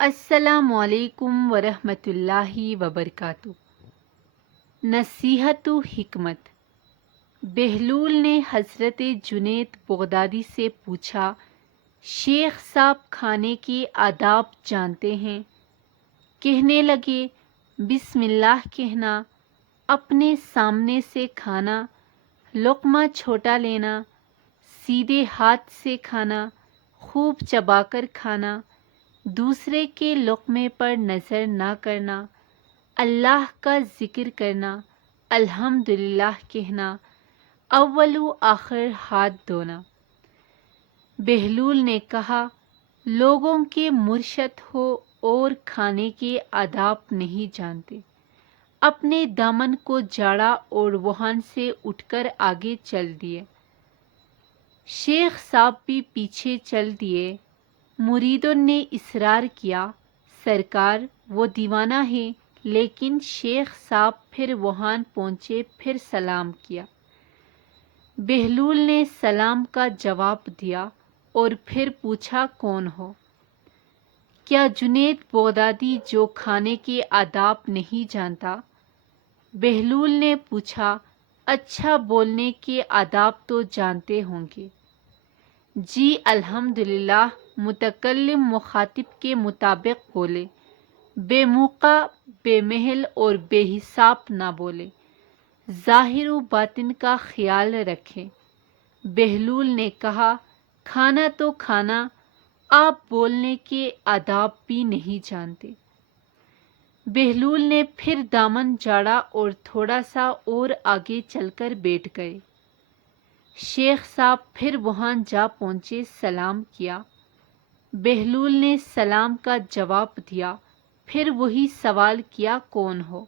السلام علیکم ورحمۃ اللہ وبرکاتہ۔ نصیحت و حکمت۔ بہلول نے حضرت جنید بغدادی سے پوچھا، شیخ صاحب کھانے کے آداب جانتے ہیں؟ کہنے لگے، بسم اللہ کہنا، اپنے سامنے سے کھانا، لقمہ چھوٹا لینا، سیدھے ہاتھ سے کھانا، خوب چبا کر کھانا، دوسرے کے لقمے پر نظر نہ کرنا، اللہ کا ذکر کرنا، الحمدللہ کہنا، اول و آخر ہاتھ دھونا۔ بہلول نے کہا، لوگوں کے مرشد ہو اور کھانے کے آداب نہیں جانتے۔ اپنے دامن کو جاڑا اور وہاں سے اٹھ کر آگے چل دیے۔ شیخ صاحب بھی پیچھے چل دیے۔ مریدوں نے اصرار کیا، سرکار وہ دیوانہ ہے، لیکن شیخ صاحب پھر وہاں پہنچے، پھر سلام کیا۔ بہلول نے سلام کا جواب دیا اور پھر پوچھا، کون ہو؟ کیا جنید بغدادی جو کھانے کے آداب نہیں جانتا؟ بہلول نے پوچھا، اچھا بولنے کے آداب تو جانتے ہوں گے؟ جی الحمدللہ۔ متکلم مخاطب کے مطابق بولے، بے موقع، بے محل اور بے حساب نہ بولے، ظاہر و باطن کا خیال رکھے۔ بہلول نے کہا، کھانا تو کھانا، آپ بولنے کے آداب بھی نہیں جانتے۔ بہلول نے پھر دامن جاڑا اور تھوڑا سا اور آگے چل کر بیٹھ گئے۔ شیخ صاحب پھر وہاں جا پہنچے، سلام کیا۔ بہلول نے سلام کا جواب دیا، پھر وہی سوال کیا، کون ہو؟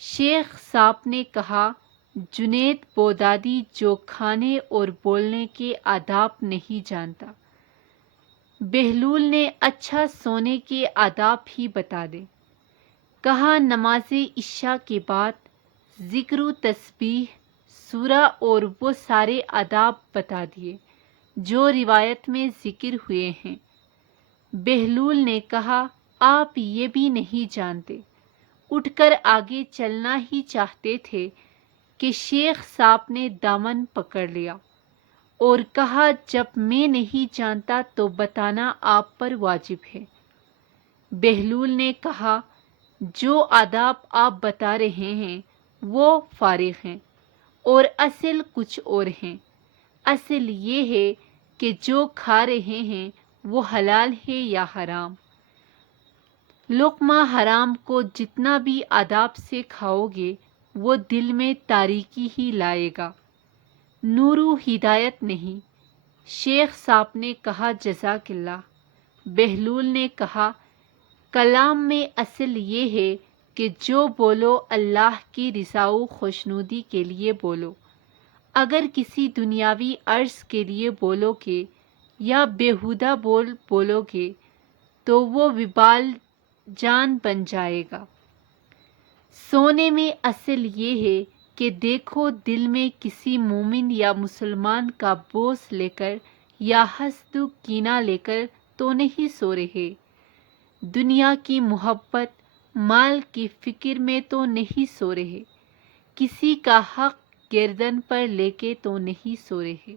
شیخ صاحب نے کہا، جنید بغدادی جو کھانے اور بولنے کے آداب نہیں جانتا۔ بہلول نے اچھا سونے کے آداب ہی بتا دے۔ کہا، نماز عشاء کے بعد ذکر و تسبیح، سورہ اور وہ سارے آداب بتا دیے جو روایت میں ذکر ہوئے ہیں۔ بہلول نے کہا، آپ یہ بھی نہیں جانتے؟ اٹھ کر آگے چلنا ہی چاہتے تھے کہ شیخ صاحب نے دامن پکڑ لیا اور کہا، جب میں نہیں جانتا تو بتانا آپ پر واجب ہے۔ بہلول نے کہا، جو آداب آپ بتا رہے ہیں وہ فارغ ہیں اور اصل کچھ اور ہیں۔ اصل یہ ہے کہ جو کھا رہے ہیں وہ حلال ہے یا حرام۔ لقمہ حرام کو جتنا بھی آداب سے کھاؤ گے وہ دل میں تاریکی ہی لائے گا، نور و ہدایت نہیں۔ شیخ صاحب نے کہا، جزاک اللہ۔ بہلول نے کہا، کلام میں اصل یہ ہے کہ جو بولو اللہ کی رضا و خوشنودی کے لیے بولو۔ اگر کسی دنیاوی عرض کے لیے بولو گے یا بیہودہ بولو گے تو وہ وبال جان بن جائے گا۔ سونے میں اصل یہ ہے کہ دیکھو دل میں کسی مومن یا مسلمان کا بغض لے کر یا حسد و کینہ لے کر تو نہیں سو رہے، دنیا کی محبت، مال کی فکر میں تو نہیں سو رہے، کسی کا حق گردن پر لے کے تو نہیں سو رہے۔